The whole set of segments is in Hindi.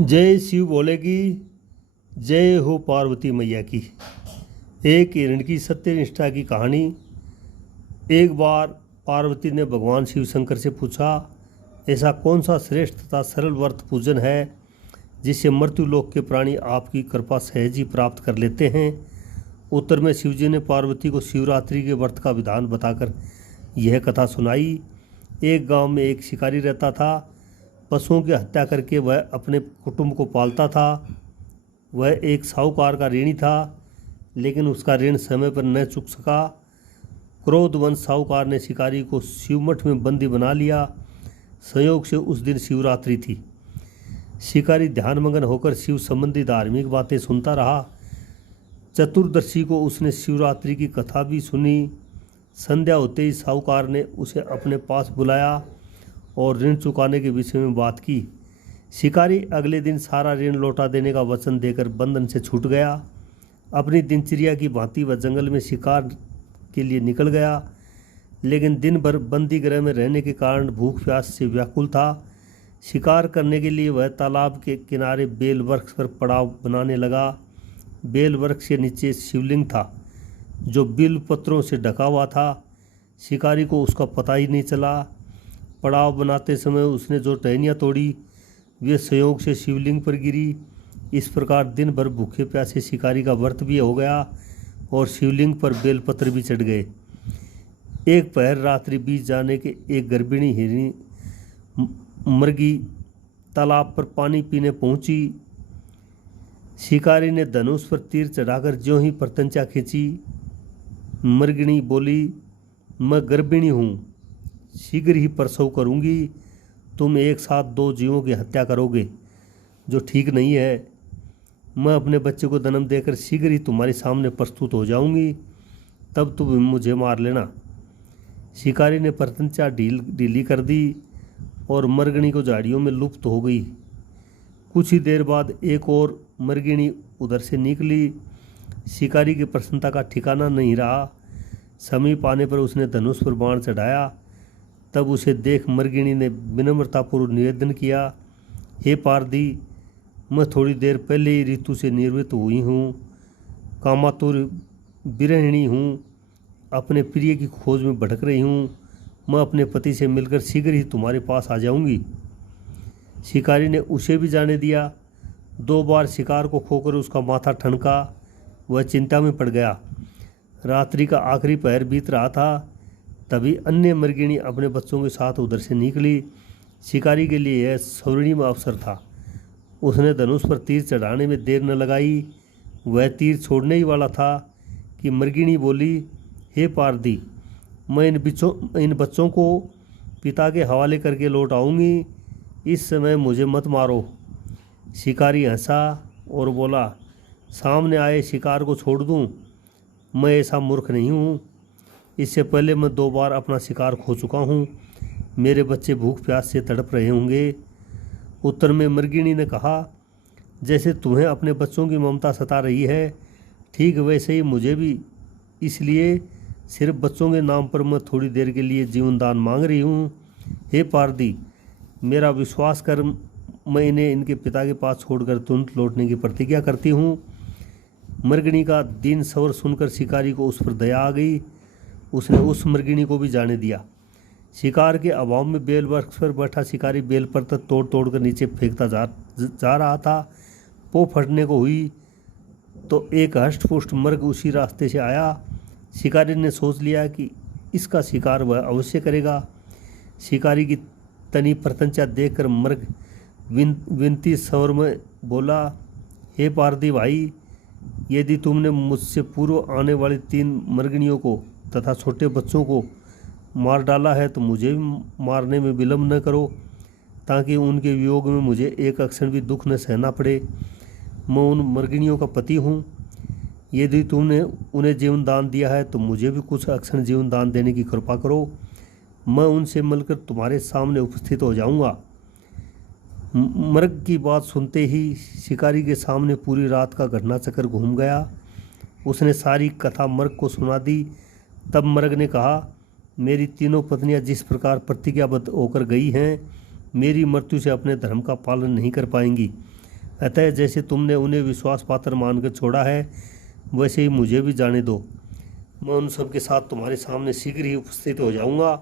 जय शिव बोलेगी। जय हो पार्वती मैया की। एक हिरण की सत्य निष्ठा की कहानी। एक बार पार्वती ने भगवान शिव शंकर से पूछा, ऐसा कौन सा श्रेष्ठ तथा सरल व्रत पूजन है जिससे मृत्युलोक के प्राणी आपकी कृपा सहज ही प्राप्त कर लेते हैं। उत्तर में शिवजी ने पार्वती को शिवरात्रि के व्रत का विधान बताकर यह कथा सुनाई। एक गांव में एक शिकारी रहता था। पशुओं की हत्या करके वह अपने कुटुंब को पालता था। वह एक साहूकार का ऋणी था, लेकिन उसका ऋण समय पर न चुक सका। क्रोधवंश साहूकार ने शिकारी को शिवमठ में बंदी बना लिया। संयोग से उस दिन शिवरात्रि थी। शिकारी ध्यानमग्न होकर शिव संबंधी धार्मिक बातें सुनता रहा। चतुर्दशी को उसने शिवरात्रि की कथा भी सुनी। संध्या होते ही साहूकार ने उसे अपने पास बुलाया और ऋण चुकाने के विषय में बात की। शिकारी अगले दिन सारा ऋण लौटा देने का वचन देकर बंधन से छूट गया। अपनी दिनचर्या की भांति वह जंगल में शिकार के लिए निकल गया, लेकिन दिन भर बंदी गृह में रहने के कारण भूख प्यास से व्याकुल था। शिकार करने के लिए वह तालाब के किनारे बेल वृक्ष पर पड़ाव बनाने लगा। बेल वृक्ष के नीचे शिवलिंग था जो बिल पत्रों से ढका हुआ था। शिकारी को उसका पता ही नहीं चला। पड़ाव बनाते समय उसने जो टहनियाँ तोड़ी वे संयोग से शिवलिंग पर गिरी। इस प्रकार दिन भर भूखे प्यासे शिकारी का व्रत भी हो गया और शिवलिंग पर बेलपत्र भी चढ़ गए। एक पहर रात्रि बीत जाने के एक गर्भिणी हिरनी मृगी तालाब पर पानी पीने पहुंची। शिकारी ने धनुष पर तीर चढ़ाकर ज्यों ही प्रत्यंचा खींची। मृगिणी बोली, मैं गर्भिणी हूँ, शीघ्र ही प्रसव करूंगी। तुम एक साथ दो जीवों की हत्या करोगे, जो ठीक नहीं है। मैं अपने बच्चे को जन्म देकर शीघ्र ही तुम्हारे सामने प्रस्तुत हो जाऊंगी, तब तुम मुझे मार लेना। शिकारी ने प्रत्यंचा ढीली कर दी और मृगिणी को झाड़ियों में लुप्त हो गई। कुछ ही देर बाद एक और मृगिणी उधर से निकली। शिकारी की प्रसन्नता का ठिकाना नहीं रहा। समीप आने पर उसने धनुष पर बाण चढ़ाया। तब उसे देख मृगिणी ने विनम्रतापूर्वक निवेदन किया, हे पारदी, मैं थोड़ी देर पहले ही ऋतु से निवृत्त हुई हूँ, कामातुर विरहिणी हूँ, अपने प्रिय की खोज में भटक रही हूँ। मैं अपने पति से मिलकर शीघ्र ही तुम्हारे पास आ जाऊँगी। शिकारी ने उसे भी जाने दिया। 2 बार शिकार को खोकर उसका माथा ठनका। वह चिंता में पड़ गया। रात्रि का आखिरी पहर बीत रहा था। तभी अन्य मृगिणी अपने बच्चों के साथ उधर से निकली। शिकारी के लिए यह स्वर्णिम अवसर था। उसने धनुष पर तीर चढ़ाने में देर न लगाई। वह तीर छोड़ने ही वाला था कि मृगिणी बोली, हे पारदी, मैं इन बच्चों को पिता के हवाले करके लौट आऊँगी। इस समय मुझे मत मारो। शिकारी हंसा और बोला, सामने आए शिकार को छोड़ दूँ? मैं ऐसा मूर्ख नहीं हूँ। इससे पहले मैं 2 बार अपना शिकार खो चुका हूँ। मेरे बच्चे भूख प्यास से तड़प रहे होंगे। उत्तर में मृगिणी ने कहा, जैसे तुम्हें अपने बच्चों की ममता सता रही है, ठीक वैसे ही मुझे भी। इसलिए सिर्फ बच्चों के नाम पर मैं थोड़ी देर के लिए जीवन दान मांग रही हूँ। हे पारदी, मेरा विश्वास कर, मैं इन्हें इनके पिता के पास छोड़कर तुरंत लौटने की प्रतिज्ञा करती हूँ। मृगिणी का दीन स्वर सुनकर शिकारी को उस पर दया आ गई। उसने उस मृगिणी को भी जाने दिया। शिकार के अभाव में बेल वृक्ष पर बैठा शिकारी बेल पर तक तोड़ तोड़ कर नीचे फेंकता जा रहा था। पो फटने को हुई तो एक हष्टपुष्ट मृग उसी रास्ते से आया। शिकारी ने सोच लिया कि इसका शिकार वह अवश्य करेगा। शिकारी की तनी प्रत्यंचा देखकर मृग विनती स्वर में बोला, हे पारदी भाई, यदि तुमने मुझसे पूर्व आने वाली 3 मृगिणियों को तथा छोटे बच्चों को मार डाला है तो मुझे भी मारने में विलम्ब न करो, ताकि उनके वियोग में मुझे एक क्षण भी दुख न सहना पड़े। मैं उन मृगिणियों का पति हूँ। यदि तुमने उन्हें जीवन दान दिया है तो मुझे भी कुछ क्षण जीवन दान देने की कृपा करो। मैं उनसे मिलकर तुम्हारे सामने उपस्थित हो जाऊँगा। मृग की बात सुनते ही शिकारी के सामने पूरी रात का घटनाचक्र घूम गया। उसने सारी कथा मृग को सुना दी। तब मृग ने कहा, मेरी तीनों पत्नियां जिस प्रकार प्रतिज्ञाबद्ध होकर गई हैं, मेरी मृत्यु से अपने धर्म का पालन नहीं कर पाएंगी। अतः जैसे तुमने उन्हें विश्वास पात्र मानकर छोड़ा है, वैसे ही मुझे भी जाने दो। मैं उन सब के साथ तुम्हारे सामने शीघ्र ही उपस्थित हो जाऊंगा।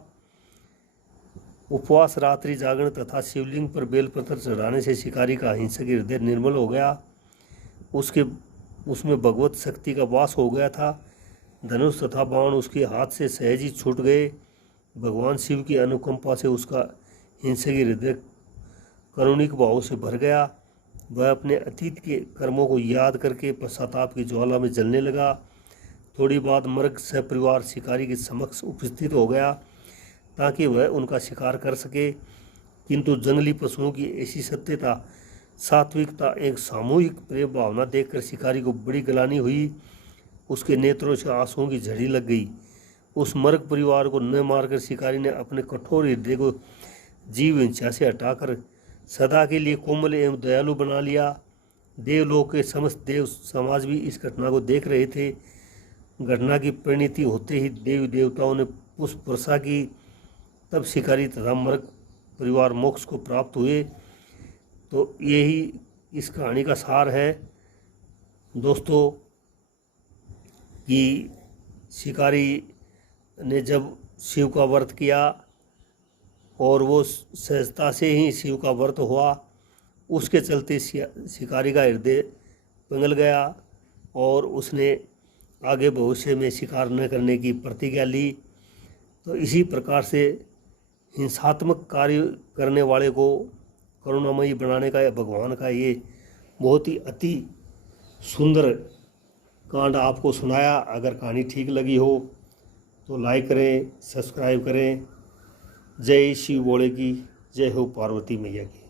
उपवास, रात्रि जागरण तथा शिवलिंग पर बेलपत्र चढ़ाने से शिकारी का हिंसक हृदय निर्मल हो गया। उसमें भगवत शक्ति का वास हो गया था। धनुष तथा बाण उसके हाथ से सहज ही छूट गए। भगवान शिव की अनुकंपा से उसका हिंसक हृदय करुणिक भाव से भर गया। वह अपने अतीत के कर्मों को याद करके पश्चाताप की ज्वाला में जलने लगा। थोड़ी बाद मृग सपरिवार शिकारी के समक्ष उपस्थित हो गया ताकि वह उनका शिकार कर सके, किंतु जंगली पशुओं की ऐसी सत्यता, सात्विकता, एक सामूहिक प्रेम भावना देखकर शिकारी को बड़ी गलानी हुई। उसके नेत्रों से आंसुओं की झड़ी लग गई। उस मर्ग परिवार को न मारकर शिकारी ने अपने कठोर हृदय को जीव हिंसा से हटाकर सदा के लिए कोमल एवं दयालु बना लिया। देवलोक के समस्त देव समाज भी इस घटना को देख रहे थे। घटना की परिणति होते ही देवी देवताओं ने पुष्प वर्षा की। तब शिकारी तथा मर्ग परिवार मोक्ष को प्राप्त हुए। तो यही इस कहानी का सार है दोस्तों, कि शिकारी ने जब शिव का व्रत किया और वो सहजता से ही शिव का व्रत हुआ, उसके चलते शिकारी का हृदय पिघल गया और उसने आगे भविष्य में शिकार न करने की प्रतिज्ञा ली। तो इसी प्रकार से हिंसात्मक कार्य करने वाले को करुणामयी बनाने का भगवान का ये बहुत ही अति सुंदर कांड आपको सुनाया। अगर कहानी ठीक लगी हो तो लाइक करें, सब्सक्राइब करें। जय शिव भोले की जय हो, पार्वती मैया की।